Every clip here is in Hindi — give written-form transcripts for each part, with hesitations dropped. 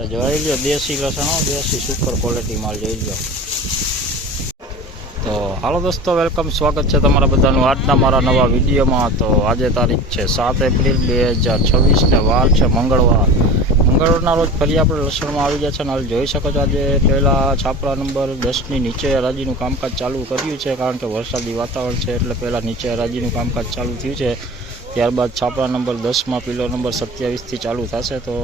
तो જોઈ લો દેશી લસણ, દેશી સુપર ક્વોલિટી માલ જોઈ લો। तो हालो दोस्तों, वेलकम, स्वागत है तमारा बधानु आजना मारा नवा विडियो में। तो आज तारीख है 7 एप्रिल 2026 ने वार है मंगळवारना रोज फरी आप लसण में आई गया। हाल जोई सको आज पहला छापरा नंबर 10 ની नीचे हराजीनु कामकाज चालू कर्यु छे, कारण के वरसादी वातावरण है एटले पहला नीचे हराजीनु कामकाज चालू थयुं छे। त्यारबाद छापरा नंबर 10 में पीलो नंबर 27 थी चालू थशे। तो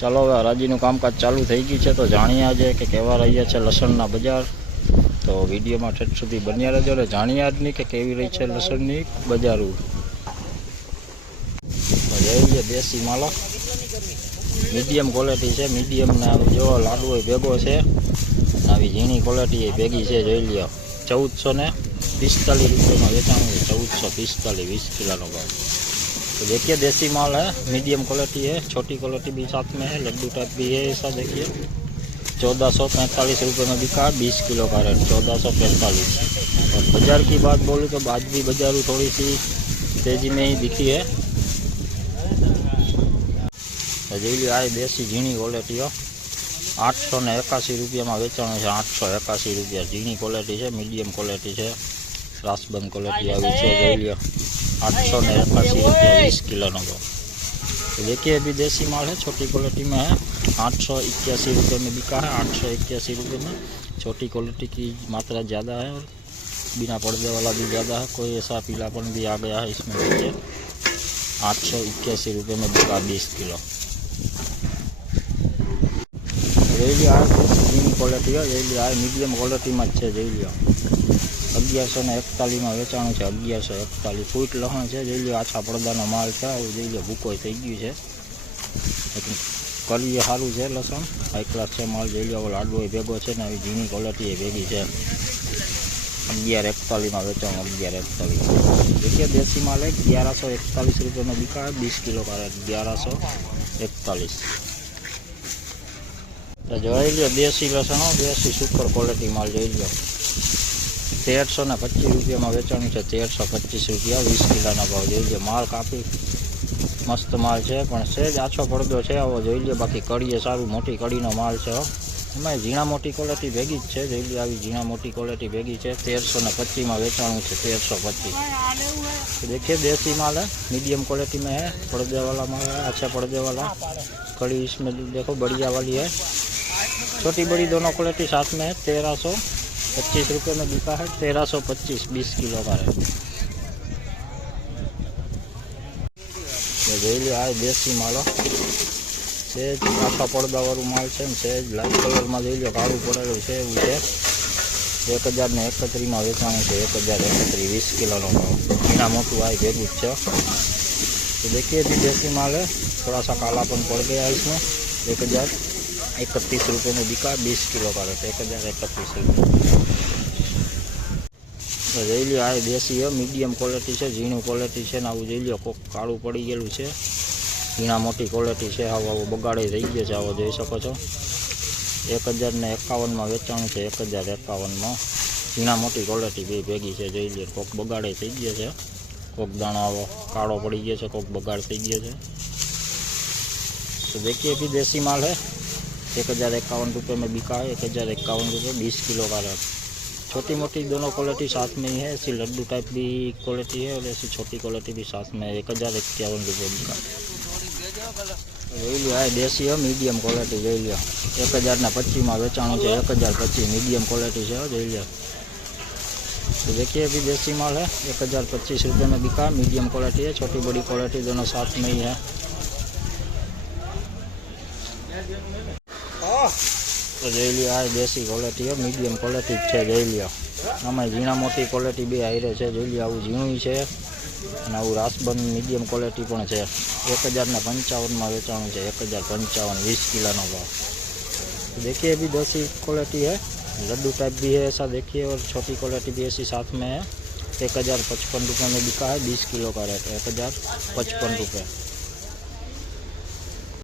चलो हवे हराजीनु कामकाज चालू थई गयुं छे, तो जाणीए आज के केवा रह्या छे लसणना बजार। तो विडियो में ठेठ सुधी बन्या रहेजो ने जाणीए आजनी के केवी रही है लसणनी बजारू। तो जोई देसी माल मीडियम क्वॉलिटी है, मीडियम ने जो लाडू भेगो है, आवी झीणी क्वॉलिटी भेगी है। जोई लो 1445 रुपये में वेचाणु है, 1445 20 किलो भाव। तो देखिए देसी माल है, मीडियम क्वालिटी है, छोटी क्वालिटी भी साथ में है, लड्डू टाइप भी है। ऐसा देखिए 1445 रुपये में बिका 20 किलो का रेट 1445। और बाजार की बात बोलूँ तो आज भी बाजारू थोड़ी सी तेजी में ही दिखी है। तो जी ली आई देसी झीणी क्वालिटी हो 881 रुपया में वेचाणु है, 881 रुपया झीणी क्वालिटी है, मीडियम क्वालिटी है, रासबंद क्वालिटी आई है। जोई लो 881 रुपया 20 किलो नो। तो देखिए अभी देसी माल है, छोटी क्वालिटी में है, 881 रुपये में बिका है, 881 रुपये में। छोटी क्वालिटी की मात्रा ज़्यादा है और बिना पर्दे वाला भी ज़्यादा है, कोई ऐसा पीलापन भी आ गया है इसमें। देखिए 881 रुपये में बिका 20 किलो। जोई लो झीणी क्वालिटी है, जोई लो मीडियम क्वालिटी में है। जोई लो 1141 में वेचाणु है, 1141 फूट लहण है। जोई लो आछा પડદાનો माल है, जोई लो भूको थई गयुं છે, लेकिन करिए सारूँ है लसण, हाई क्लास है माल। जोई लो लाडू भेगो है ने झीणी क्वॉलिटी भेगी है। 1141 में वेचाणु 1141। देखिए देसी माल है 1141 रुपये में बिका है, 20 किलो का रेट 1141। तो जोई लो देसी लसण, देसी सुपर क्वॉलिटी माल। जोई लो 1325 रुपया में वेचाणु है, 1325 रुपया 20 किलो भाव। जोई लो माल काफी मस्त माल है, पण सेज आछो પડદો है आवो। जोई लो बाकी कड़ीए सारू मोटी कड़ीनो माल है, एमां झीणा मोटी क्वॉलिटी भेगी ज छे। जोई लो आवी झीणा मोटी क्वॉलिटी भेगी है, 1325 में वेचाणु है, 1325। तो देखिए देसी माल है, मीडियम क्वॉलिटी में है, पर्दे वाला माल है, अच्छा पर्दे वाला। कड़ी इसमें देखो बढ़िया वाली है, छोटी बड़ी दोनों क्वालिटी साथ में है। 1325 रुपये में बिका है, 1325 20 किलो का है। जोई लो आ देसी माल सेज आखा પડદા वालू माल है, सेज लाइट कलर में। जोई लो काळू पड़ेलू है, एवं है। 1031 में वेचाणु है, 1031 20 किलो नो भाव। बिना मोटू आई भेगू है। तो देखिए जी देसी माल है, थोड़ा सा कालापन पड़ गया इसमें। 1031 रुपये में बिका 20 किलो का रेट 1031 रुपये। तो जोई लो आ देसी है, मीडियम क्वॉलिटी है, झीणू क्वॉलिटी है। आવું જોઈ લો કોક કાળું પડી ગયેલું છે, ઝીણા મોટી ક્વોલિટી છે, આવો બગાડે થઈ ગયો છે, આવો જોઈ શકો છો। 1051 में વેચાણું છે, 1051 में ઝીણા મોટી ક્વોલિટી બે ભેગી છે। જોઈ લો કોક બગાડે થઈ ગયો છે, કોક દાણો આવો કાળો પડી ગયો છે, કોક બગાડ થઈ ગયો છે। तो देखिए भी देसी माल है, 1051 रुपये में बिका है, 1051 रुपये 20 किलो का रेट। छोटी मोटी दोनों क्वालिटी साथ में ही है, ऐसी लड्डू टाइप भी क्वालिटी है और ऐसी छोटी क्वालिटी भी साथ में है। 1051 रुपये बिका। जोई लो आ देसी है, मीडियम क्वालिटी। जोई लो 1025 में वेचाणु है, 1025 मीडियम क्वालिटी है। जोई लो तो देखिए अभी देसी माल है, 1025 रुपये में बिका, मीडियम क्वालिटी है, छोटी बड़ी क्वालिटी दोनों साथ में ही है। तो जोई लो आ देसी क्वॉलिटी है, मीडियम क्वॉलिटी है। जोई लो आमां झीणा मोटी क्वॉलिटी भी आई रही है। जोई लो आवुं झीणुं है अने आवुं रासबंद मीडियम क्वॉलिटी पण है। 1055 में वेचाणु है, 1055 20 किलो नो भाव। तो देखिए अभी देसी क्वॉलिटी है, लड्डू टाइप भी है ऐसा देखिए, और छोटी क्वॉलिटी भी ऐसी साथ में है। 1055 रुपये में बिका है, 20 किलो का रेट है 1055 रुपये।